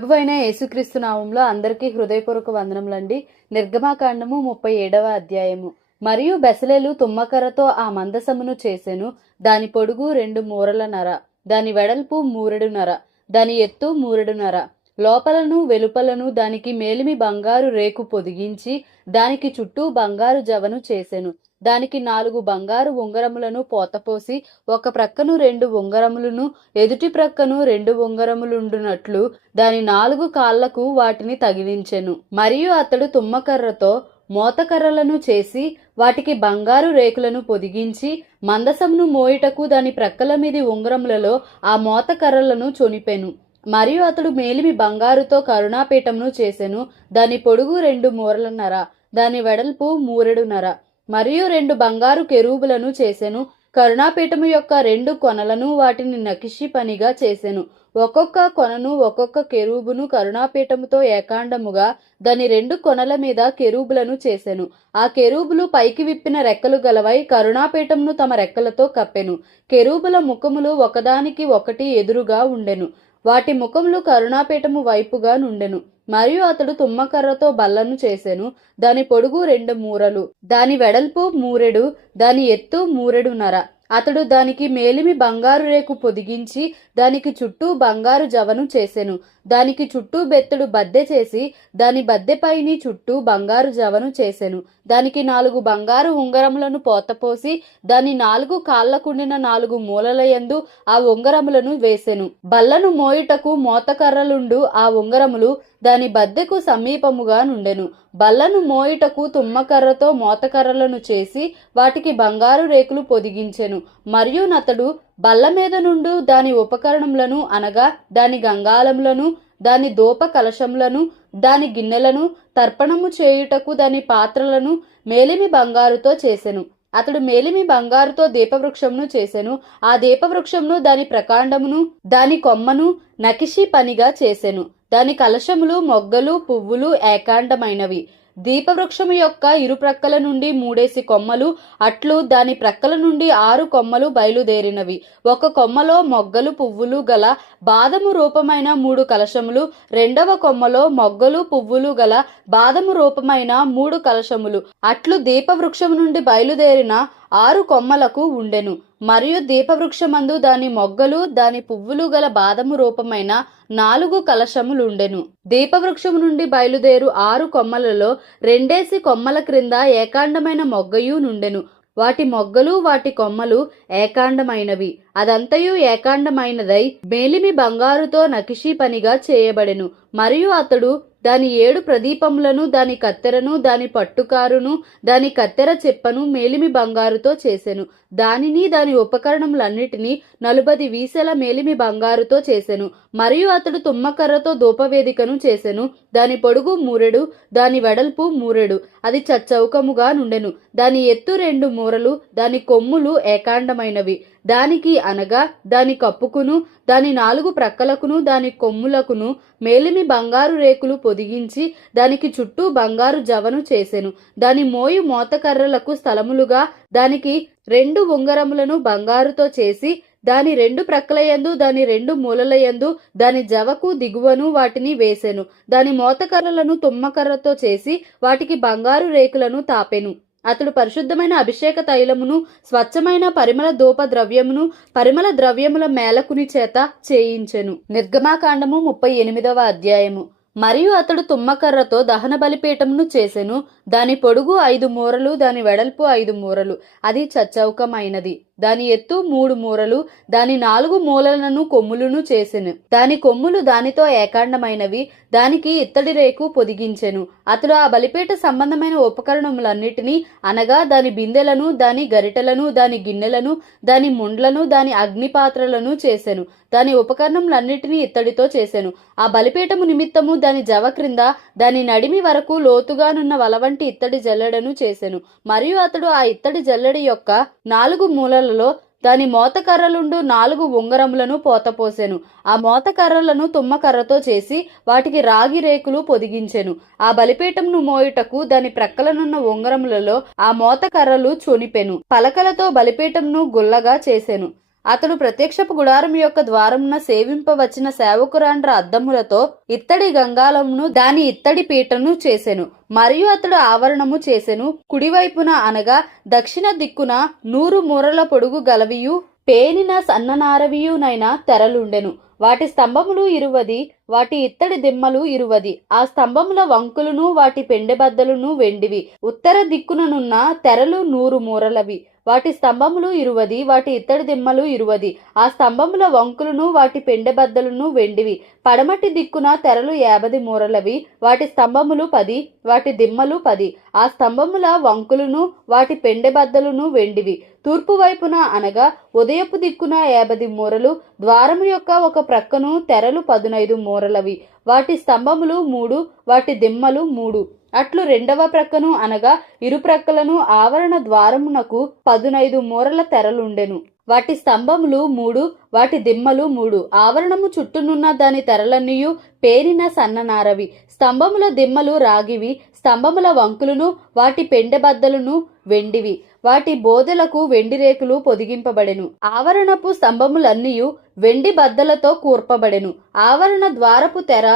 ప్రభువైన యేసుక్రీస్తు నామంలో అందరికీ హృదయపూర్వక వందనములండి. నిర్గమాకాండము 37వ అధ్యాయము. మరియు బెసలేలు తుమ్మకర్రతో ఆ మందసమును చేసెను. దాని పొడుగు 2 మూరలన్నర, దాని వెడల్పు 3.5, దాని ఎత్తు 3.5. లోపలను వెలుపలను దానికి మేలిమి బంగారు రేకు పొదిగించి దానికి చుట్టూ బంగారు జవను చేసెను. దానికి 4 బంగారు ఉంగరములను పోతపోసి ఒక ప్రక్కను 2 ఉంగరములను ఎదుటి ప్రక్కను 2 ఉంగరములుండునట్లు దాని 4 కాళ్లకు వాటిని తగిలించెను. మరియు అతడు తుమ్మకర్రతో మోతకర్రలను చేసి వాటికి బంగారు రేకులను పొదిగించి మందసమును మోయుటకు దాని ప్రక్కల మీది ఉంగరములలో ఆ మోతకర్రలను చొనిపెను. మరియు అతడు మేలిమి బంగారుతో కరుణాపీఠమును చేసెను. దాని పొడుగు 2 మూరలన్నర, దాని వెడల్పు 3.5. మరియు 2 బంగారు కెరూబులను చేసెను. కరుణాపీఠము యొక్క 2 కొనలను వాటిని నకిషి పనిగా చేసెను. ఒక్కొక్క కొనను ఒక్కొక్క కెరూబును కరుణాపీఠముతో ఏకాండముగా దాని 2 కొనల మీద కెరూబులను చేసెను. ఆ కెరూబులు పైకి విప్పిన రెక్కలు గలవై కరుణాపీఠమును తమ రెక్కలతో కప్పెను. కెరూబుల ముఖములు ఒకదానికి ఒకటి ఎదురుగా ఉండెను. వాటి ముఖములు కరుణాపీఠము వైపుగా నుండెను. మరియు అతడు తుమ్మకర్రతో బల్లను చేసెను. దాని పొడుగు 2 మూరలు, దాని వెడల్పు 3, దాని ఎత్తు 3.5. అతడు దానికి మేలిమి బంగారు రేకు పొదిగించి దానికి చుట్టూ బంగారు జవను చేసెను. దానికి చుట్టూ బెత్తడు బద్దె చేసి దాని బద్దెపైని చుట్టూ బంగారు జవను చేసెను. దానికి 4 బంగారు ఉంగరములను పోతపోసి దాని 4 కాళ్లకుండిన 4 మూలలయందు ఆ ఉంగరములను వేసెను. బల్లను మోయుటకు మోతకర్రలుండు ఆ ఉంగరములు దాని బద్దెకు సమీపముగా నుండెను. బల్లను మోయుటకు తుమ్మకర్రతో మోతకర్రలను చేసి వాటికి బంగారు రేకులు పొదిగించెను. మరియు నతడు బల్ల మీద నుండు దాని ఉపకరణములను అనగా దాని గంగాళములను, దాని దూప కలశములను, దాని గిన్నెలను, తర్పణము చేయుటకు దాని పాత్రలను మేలిమి బంగారుతో చేసెను. అతడు మేలిమి బంగారుతో దీపవృక్షమును చేసెను. ఆ దీపవృక్షమును దాని ప్రకాండమును దాని కొమ్మను నకిషి పనిగా చేసెను. దాని కలశములు మొగ్గలు పువ్వులు ఏకాండమైనవి. దీపవృక్షము యొక్క ఇరు ప్రక్కల నుండి 3 కొమ్మలు అట్లు దాని ప్రక్కల నుండి 6 కొమ్మలు బయలుదేరినవి. ఒక కొమ్మలో మొగ్గలు పువ్వులు గల బాదము రూపమైన 3 కలశములు, 2వ కొమ్మలో మొగ్గలు పువ్వులు గల బాదము రూపమైన 3 కలశములు అట్లు దీపవృక్షము నుండి బయలుదేరిన 6 కొమ్మలకు ఉండెను. మరియు దీపవృక్షమందు దాని మొగ్గలు దాని పువ్వులు గల బాదము రూపమైన 4 కలశములుండెను. దీపవృక్షము నుండి బయలుదేరు 6 కొమ్మలలో 2 కొమ్మల క్రింద ఏకాండమైన మొగ్గయు నుండెను. వాటి మొగ్గలు వాటి కొమ్మలు ఏకాండమైనవి. అదంతయు ఏకాండమైనదై మేలిమి బంగారుతో నకిషీ పనిగా చేయబడెను. మరియు అతడు దాని 7 ప్రదీపములను, దాని కత్తెరను, దాని పట్టుకారును, దాని కత్తెర చెప్పను మేలిమి బంగారుతో చేసెను. దానిని దాని ఉపకరణములన్నిటినీ 40 వీసెల మేలిమి బంగారుతో చేసెను. మరియు అతడు తుమ్మకర్రతో ధూపవేదికను చేసెను. దాని పొడుగు 3, దాని వెడల్పు 3, అది చచ్చౌకముగా నుండెను. దాని ఎత్తు 2 మూరలు, దాని కొమ్ములు ఏకాండమైనవి. దానికి అనగా దాని కప్పుకును దాని 4 ప్రక్కలకును దాని కొమ్ములకును మేలిమి బంగారు రేకులు పొదిగించి దానికి చుట్టూ బంగారు జవను చేసెను. దాని మోయు మోతకర్రలకు స్థలములుగా దానికి 2 ఉంగరములను బంగారుతో చేసి దాని 2 ప్రక్కలయందు దాని 2 మూలలయందు దాని జవకు దిగువను వాటిని వేసెను. దాని మోతకర్రలను తుమ్మకర్రతో చేసి వాటికి బంగారు రేకులను తాపెను. అతడు పరిశుద్ధమైన అభిషేక తైలమును స్వచ్ఛమైన పరిమళ ధూప ద్రవ్యమును పరిమళ ద్రవ్యముల మేలకుని చేత చేయించెను. నిర్గమాకాండము 38వ అధ్యాయము. మరియు అతడు తుమ్మకర్రతో దహన బలిపీఠమును చేసెను. దాని పొడుగు 5 మూరలు, దాని వెడల్పు 5 మూరలు, అది చచ్చౌకమైనది. దాని ఎత్తు 3 మూరలు, దాని 4 మూలలను కొమ్ములను చేసెను. దాని కొమ్ములు దానితో ఏకాండమైనవి. దానికి ఇత్తడి రేకు పొదిగించెను. అతడు ఆ బలిపీఠ సంబంధమైన ఉపకరణములన్నిటినీ అనగా దాని బిందెలను, దాని గరిటెలను, దాని గిన్నెలను, దాని ముండ్లను, దాని అగ్నిపాత్రలను చేసెను. దాని ఉపకరణములన్నిటినీ ఇత్తడితో చేసెను. ఆ బలిపీఠము నిమిత్తము దాని జవ క్రింద దాని నడిమి వరకు లోతుగానున్న వలవంటి ఇత్తడి జల్లెడను చేసెను. మరియు అతడు ఆ ఇత్తడి జల్లెడి యొక్క 4 మూలలలో దాని మోతకర్రలుండు 4 ఉంగరములను పోతపోసెను. ఆ మోతకర్రలను తుమ్మకర్రతో చేసి వాటికి రాగి రేకులు పొదిగించెను. ఆ బలిపీఠమును మోయుటకు దాని ప్రక్కలనున్న ఉంగరములలో ఆ మోతకర్రలు చొనిపెను. పలకలతో బలిపీఠమును గుల్లగా చేసెను. అతడు ప్రత్యక్షపు గుడారం యొక్క ద్వారమున సేవింపవచ్చిన సేవకురాండ్ర అద్దములతో ఇత్తడి గంగాళమును దాని ఇత్తడి పీటను చేసెను. మరియు అతడు ఆవరణము చేసెను. కుడివైపున అనగా దక్షిణ దిక్కున 100 మూరల పొడుగు గలవియు పేనిన సన్ననారవియునైన తెరలుండెను. వాటి స్తంభములు 20, వాటి ఇత్తడి దిమ్మలు 20. ఆ స్తంభముల వంకులను వాటి పెండెబద్దలును వెండివి. ఉత్తర దిక్కుననున్న తెరలు 100 మూరలవి. వాటి స్తంభములు 20, వాటి ఇత్తడి దిమ్మలు 20. ఆ స్తంభముల వంకులను వాటి పెండెబద్దలును వెండివి. పడమటి దిక్కున తెరలు 50 మూరలవి. వాటి స్తంభములు 10, వాటి దిమ్మలు 10. ఆ స్తంభముల వంకులను వాటి పెండెబద్దలును వెండివి. తూర్పు వైపున అనగా ఉదయపు దిక్కున 50 మూరలు. ద్వారము యొక్క ఒక ప్రక్కను తెరలు 15 మూరలవి. వాటి స్తంభములు 3, వాటి దిమ్మలు 3. అట్లు రెండవ ప్రక్కను అనగా ఇరుప్రక్కలను ఆవరణ ద్వారమునకు 15 మూరల తెరలుండెను. వాటి స్తంభములు 3, వాటి దిమ్మలు 3. ఆవరణము చుట్టూనున్న దాని తెరలన్నీయు పేరిన సన్ననారవి. స్తంభముల దిమ్మలు రాగివి. స్తంభముల వంకులను వాటి పెండెబద్దలను వెండివి. వాటి బోదెలకు వెండి రేకులు పొదిగింపబడెను. ఆవరణపు స్తంభములన్నీయు వెండి బద్దలతో కూర్పబడెను. ఆవరణ ద్వారపు తెర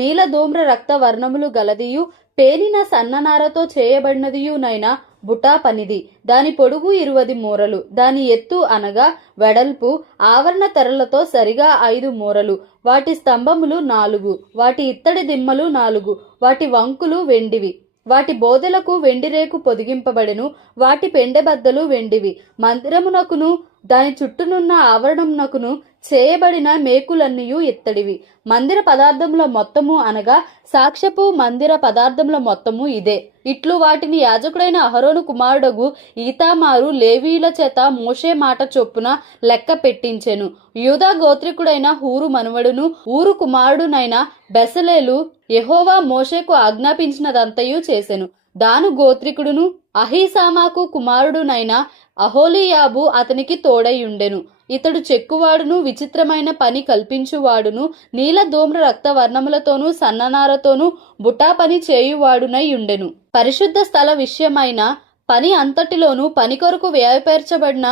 నీలధూమ్ర రక్త వర్ణములు గలదియు పేనిన సన్ననారతో చేయబడినదియునైన బుటా పనిది. దాని పొడుగు 20 మూరలు. దాని ఎత్తు అనగా వెడల్పు ఆవరణ తెరలతో సరిగా 5 మూరలు. వాటి స్తంభములు 4, వాటి ఇత్తడి దిమ్మలు 4. వాటి వంకులు వెండివి. వాటి బోదెలకు వెండి రేకు పొదిగింపబడెను. వాటి పెండెబద్దలు వెండివి. మందిరమునకును దాని చుట్టూనున్న ఆవరణమునకును చేయబడిన మేకులన్నీయు ఇత్తడివి. మందిర పదార్థముల మొత్తము అనగా సాక్ష్యపు మందిర పదార్థముల మొత్తము ఇదే. ఇట్లు వాటిని యాజకుడైన అహరోను కుమారుడగు ఈతామారు లేవీయుల చేత మోషే మాట చొప్పున లెక్క పెట్టించెను. యూదా గోత్రికుడైన హూరు మనువడును ఊరు కుమారుడునైన బెసలేలు యెహోవా మోషేకు ఆజ్ఞాపించినదంతయు చేసెను. దాను గోత్రికుడును అహీసామాకు కుమారుడునైన అహోలీయాబు అతనికి తోడైయుండెను. ఇతడు చెక్కువాడును విచిత్రమైన పని కల్పించువాడును నీలధూమ్ర రక్త వర్ణములతోనూ సన్ననారతోనూ బుటా పని చేయువాడునై ఉండెను. పరిశుద్ధ స్థల విషయమైన పని అంతటిలోనూ పని కొరకు వ్యయపరచబడిన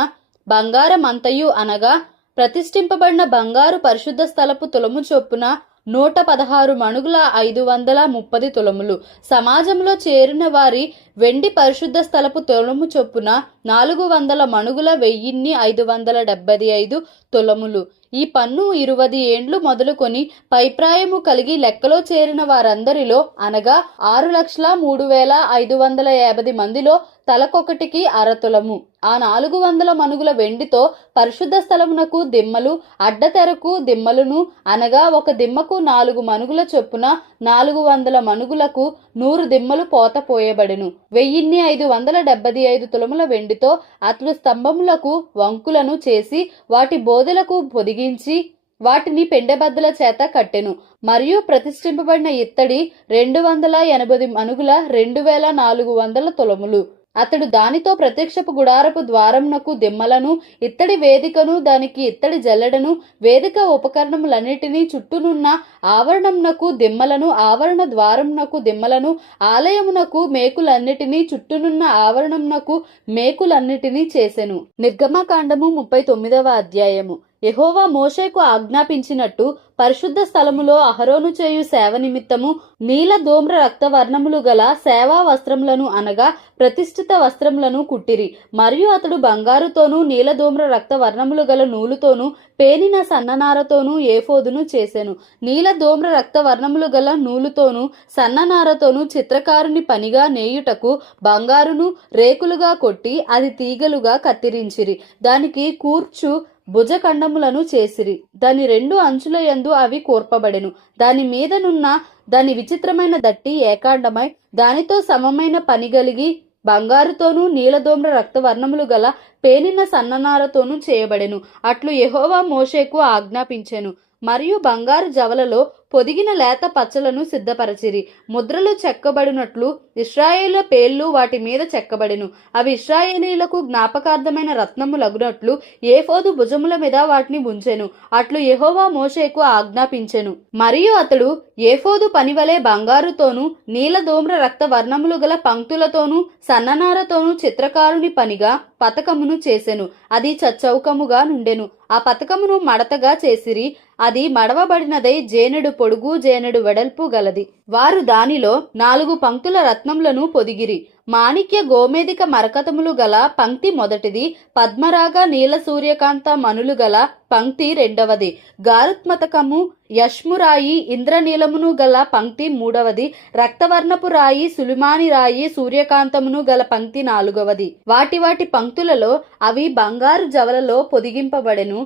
బంగారం అంతయు అనగా ప్రతిష్ఠింపబడిన బంగారు పరిశుద్ధ స్థలపు తులము చొప్పున 116 మణుగుల 530 తులములు. సమాజంలో చేరిన వారి వెండి పరిశుద్ధ స్థలపు తులము చొప్పున 400 మణుగుల 1575 తులములు. ఈ పన్ను 20 ఏండ్లు మొదలుకొని పైప్రాయము కలిగి లెక్కలో చేరిన వారందరిలో అనగా 6,03,550 మందిలో తలకొకటికి అరతులము. ఆ 400 మణుగుల వెండితో పరిశుద్ధ స్థలమునకు దిమ్మలు అడ్డతెరకు దిమ్మలును అనగా ఒక దిమ్మకు 4 మణుగుల చొప్పున 400 మణుగులకు 100 దిమ్మలు పోత పోయబడెను. 1575 తులముల వెండితో అతడు స్తంభములకు వంకులను చేసి వాటి బోదెలకు పొదిగించి వాటిని పెండెబద్దల చేత కట్టెను. మరియు ప్రతిష్ఠింపబడిన ఇత్తడి 280 మణుగుల 2400 తులములు. అతడు దానితో ప్రత్యక్షపు గుడారపు ద్వారమునకు దిమ్మలను ఇత్తడి వేదికను దానికి ఇత్తడి జల్లెడను వేదిక ఉపకరణములన్నిటినీ చుట్టూనున్న ఆవరణమునకు దిమ్మలను ఆవరణ ద్వారమునకు దిమ్మలను ఆలయమునకు మేకులన్నిటినీ చుట్టూనున్న ఆవరణమునకు మేకులన్నిటినీ చేసెను. నిర్గమకాండము 39వ అధ్యాయము. యెహోవా మోషేకు ఆజ్ఞాపించినట్టు పరిశుద్ధ స్థలములో అహరోను చేయు సేవ నిమిత్తము నీలధూమ్ర రక్త వర్ణములు గల సేవా వస్త్రములను అనగా ప్రతిష్ఠిత వస్త్రములను కుట్టిరి. మరియు అతడు బంగారుతోనూ నీలధూమ్ర రక్త వర్ణములు గల నూలుతోనూ పేనిన సన్ననారతోనూ ఏఫోదును చేసెను. నీలధూమ్ర రక్త వర్ణములు గల నూలుతోనూ సన్ననారతోనూ చిత్రకారుని పనిగా నేయుటకు బంగారును రేకులుగా కొట్టి అది తీగలుగా కత్తిరించిరి. దానికి కూర్చు భుజఖండములను చేసిరి. దాని 2 అంచుల యందు అవి కూర్పబడెను. దాని మీదనున్న దాని విచిత్రమైన దట్టి ఏకాండమై దానితో సమమైన పని గలిగి బంగారుతోనూ నీలధూమ్ర రక్త వర్ణములు గల పేనిన సన్ననారతోనూ చేయబడెను. అట్లు యెహోవా మోషేకు ఆజ్ఞాపించెను. మరియు బంగారు జవలలో పొదిగిన లేత పచ్చలను సిద్ధపరచిరి. ముద్రలు చెక్కబడినట్లు ఇశ్రాయేలు పేర్లు వాటి మీద చెక్కబడెను. అవి ఇశ్రాయేలీలకు జ్ఞాపకార్థమైన రత్నములగునట్లు ఏఫోదు భుజముల మీద వాటిని ఉంచెను. అట్లు యెహోవా మోషేకు ఆజ్ఞాపించెను. మరియు అతడు ఏఫోదు పనివలే బంగారుతోనూ నీలధూమ్ర రక్త వర్ణములు గల పంక్తులతోనూ సన్ననారతోనూ చిత్రకారుని పనిగా పతకమును చేసెను. అది చచ్చౌకముగా నుండెను. ఆ పతకమును మడతగా చేసిరి. అది మడవబడినదై జేనెడు పొడుగు జేనెడు వెడల్పు గలది. వారు దానిలో 4 పంక్తుల రత్నములను పొదిగిరి. మాణిక్య గోమేదిక మరకతములు గల పంక్తి మొదటిది, పద్మరాగ నీల సూర్యకాంత మనులు గల పంక్తి రెండవది, గారుత్మతకము యష్మురాయి ఇంద్రనీలమును గల పంక్తి మూడవది, రక్తవర్ణపు రాయి సులిమాని రాయి సూర్యకాంతమును గల పంక్తి నాలుగవది. వాటి వాటి పంక్తులలో అవి బంగారు జవలలో పొదిగింపబడెను.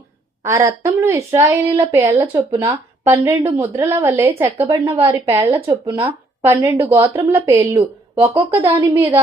ఆ రత్నములు ఇశ్రాయేలీల పేళ్ల చొప్పున 12 ముద్రల వలె చెక్కబడిన వారి పేళ్ల చొప్పున 12 గోత్రముల పేర్లు, ఒక్కొక్క దాని మీద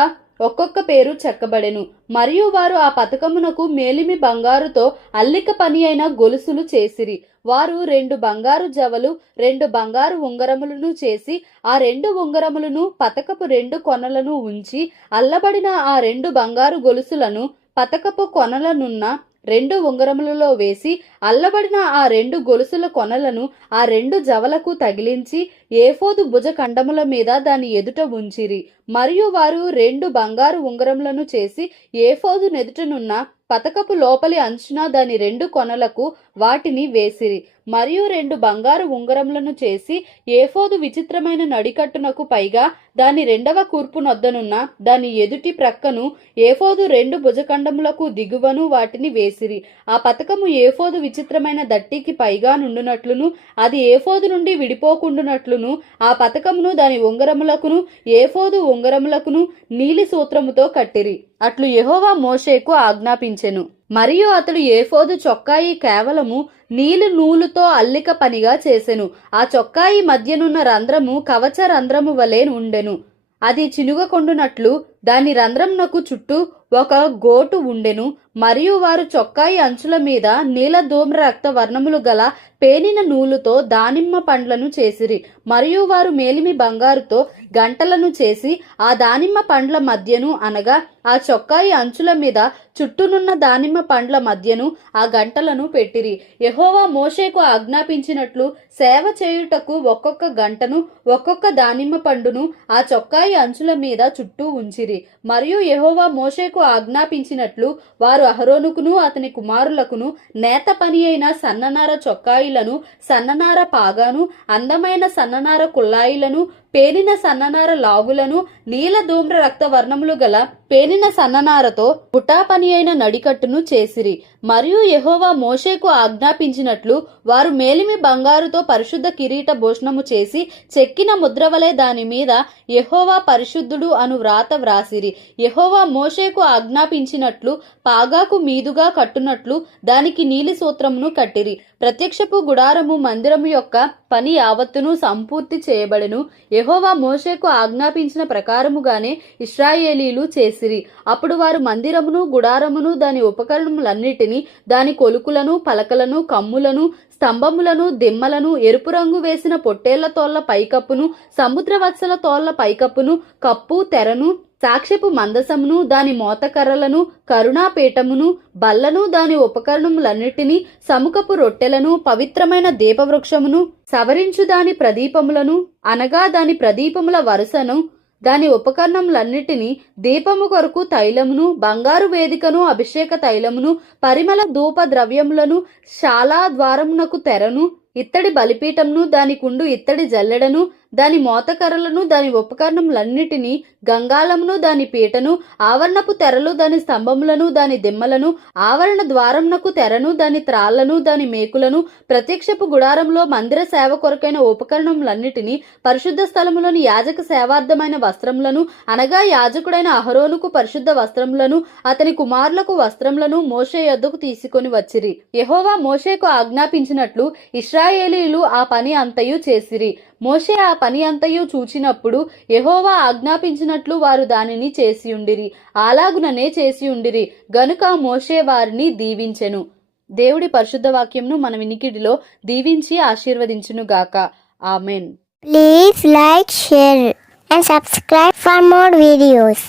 ఒక్కొక్క పేరు చెక్కబడెను. మరియు వారు ఆ పతకమునకు మేలిమి బంగారుతో అల్లిక పని అయిన గొలుసులు చేసిరి. వారు 2 బంగారు జవలు 2 బంగారు ఉంగరములను చేసి ఆ 2 ఉంగరములను పతకపు 2 కొనలను ఉంచి అల్లబడిన ఆ 2 బంగారు గొలుసులను పతకపు కొనలనున్న 2 ఉంగరములలో వేసి అల్లబడిన ఆ 2 గొలుసుల కొనలను ఆ 2 జవలకు తగిలించి ఏఫోదు భుజ ఖండముల మీద దాని ఎదుట ఉంచిరి. మరియు వారు 2 బంగారు ఉంగరములను చేసి ఏఫోదు నెదుటనున్న పతకపు లోపలి అంచున దాని 2 కొనలకు వాటిని వేసిరి. మరియు 2 బంగారు ఉంగరములను చేసి ఏఫోదు విచిత్రమైన నడికట్టునకు పైగా దాని 2వ కూర్పు నొద్దనున్న దాని ఎదుటి ప్రక్కను ఏఫోదు 2 భుజఖండములకు దిగువను వాటిని వేసిరి. ఆ పతకము ఏఫోదు విచిత్రమైన దట్టికి పైగా నుండునట్లును అది ఏఫోదు నుండి విడిపోకుండునట్లును ఆ పతకమును దాని ఉంగరములకును ఏఫోదు ఉంగరములకును నీలి సూత్రముతో కట్టిరి. అట్లు యెహోవా మోషేకు ఆజ్ఞాపించెను. మరియు అతడు ఏఫోదు చొక్కాయి కేవలము నీలి నూలుతో అల్లిక పనిగా చేసెను. ఆ చొక్కాయి మధ్యనున్న రంధ్రము కవచ రంధ్రము వలె ఉండెను. అది చినుగకొండునట్లు దాని రంధ్రమునకు చుట్టూ ఒక గోటు ఉండెను. మరియు వారు చొక్కాయి అంచుల మీద నీల ధూమ్ర రక్త వర్ణములు గల పేనిన నూలుతో దానిమ్మ పండ్లను చేసిరి. మరియు వారు మేలిమి బంగారుతో గంటలను చేసి ఆ దానిమ్మ పండ్ల మధ్యను అనగా ఆ చొక్కాయి అంచుల మీద చుట్టూనున్న దానిమ్మ పండ్ల మధ్యను ఆ గంటలను పెట్టిరి. యెహోవా మోషేకు ఆజ్ఞాపించినట్లు సేవ చేయుటకు ఒక్కొక్క గంటను ఒక్కొక్క దానిమ్మ పండును ఆ చొక్కాయి అంచుల మీద చుట్టూ ఉంచిరి. మరియు యెహోవా మోషేకు ఆజ్ఞాపించినట్లు వారు అహరోనుకును అతని కుమారులకును నేత పని అయిన సన్ననార చొక్కాయిలను సన్ననార పాగాను అందమైన సన్ననార కుల్లాయిలను పేనిన సన్ననార లాగులను నీల ధూమ్ర రక్త వర్ణములు గల పేనిన సన్ననారతో బుటా పని అయిన నడికట్టును చేసిరి. మరియు యెహోవా మోషేకు ఆజ్ఞాపించినట్లు వారు మేలిమి బంగారుతో పరిశుద్ధ కిరీట భూషణము చేసి చెక్కిన ముద్ర వలె దాని మీద యెహోవా పరిశుద్ధుడు అను వ్రాత వ్రాసిరి. యెహోవా మోషేకు ఆజ్ఞాపించినట్లు పాగాకు మీదుగా కట్టునట్లు దానికి నీలి సూత్రమును కట్టిరి. ప్రత్యక్షపు గుడారము మందిరము యొక్క పని యావత్తును సంపూర్తి చేయబడెను. యెహోవా మోషేకు ఆజ్ఞాపించిన ప్రకారముగానే ఇశ్రాయేలీలు చేసిరి. అప్పుడు వారు మందిరమును గుడారమును దాని ఉపకరణములన్నిటినీ దాని కొలుకులను పలకలను కమ్ములను స్తంభములను దిమ్మలను ఎరుపు రంగు వేసిన పొట్టేళ్ల తోళ్ల పైకప్పును సముద్రవత్సల తోళ్ల పైకప్పును కప్పు తెరను సాక్ష్యపు మందసమును దాని మోతకర్రలను కరుణాపీఠమును బల్లను దాని ఉపకరణములన్నిటినీ సముఖపు రొట్టెలను పవిత్రమైన దీపవృక్షమును సవరించు దాని ప్రదీపములను అనగా దాని ప్రదీపముల వరుసను దాని ఉపకరణములన్నిటినీ దీపము కొరకు తైలమును బంగారు వేదికను అభిషేక తైలమును పరిమళ ధూప ద్రవ్యములను శాలా ద్వారమునకు తెరను ఇత్తడి బలిపీఠమును దాని కుండు ఇత్తడి జల్లెడను దాని మోతకర్రలను దాని ఉపకరణములన్నిటినీ గంగాళమును దాని పీటను ఆవరణపు తెరలు దాని స్తంభములను దాని దిమ్మలను ఆవరణ ద్వారమునకు తెరను దాని త్రాళ్లను దాని మేకులను ప్రత్యక్షపు గుడారంలో మందిర సేవ కొరకైన ఉపకరణములన్నిటినీ పరిశుద్ధ స్థలములోని యాజక సేవార్థమైన వస్త్రములను అనగా యాజకుడైన అహరోనుకు పరిశుద్ధ వస్త్రములను అతని కుమారులకు వస్త్రములను మోషే యొద్దకు తీసుకొని వచ్చిరి. యెహోవా మోషేకు ఆజ్ఞాపించినట్లు ఇశ్రాయేలీలు ఆ పని అంతయు చేసిరి. మోషే ఆ పని అంతయు చూచినప్పుడు యెహోవా ఆజ్ఞాపించినట్లు వారు దానిని చేసియుండిరి. అలాగుననే చేసియుండిరి గనుక మోషే వారిని దీవించెను. దేవుడి పరిశుద్ధ వాక్యంను మన వినికిడిలో దీవించి ఆశీర్వదించును గాక. Amen. Please like, share and subscribe for more videos.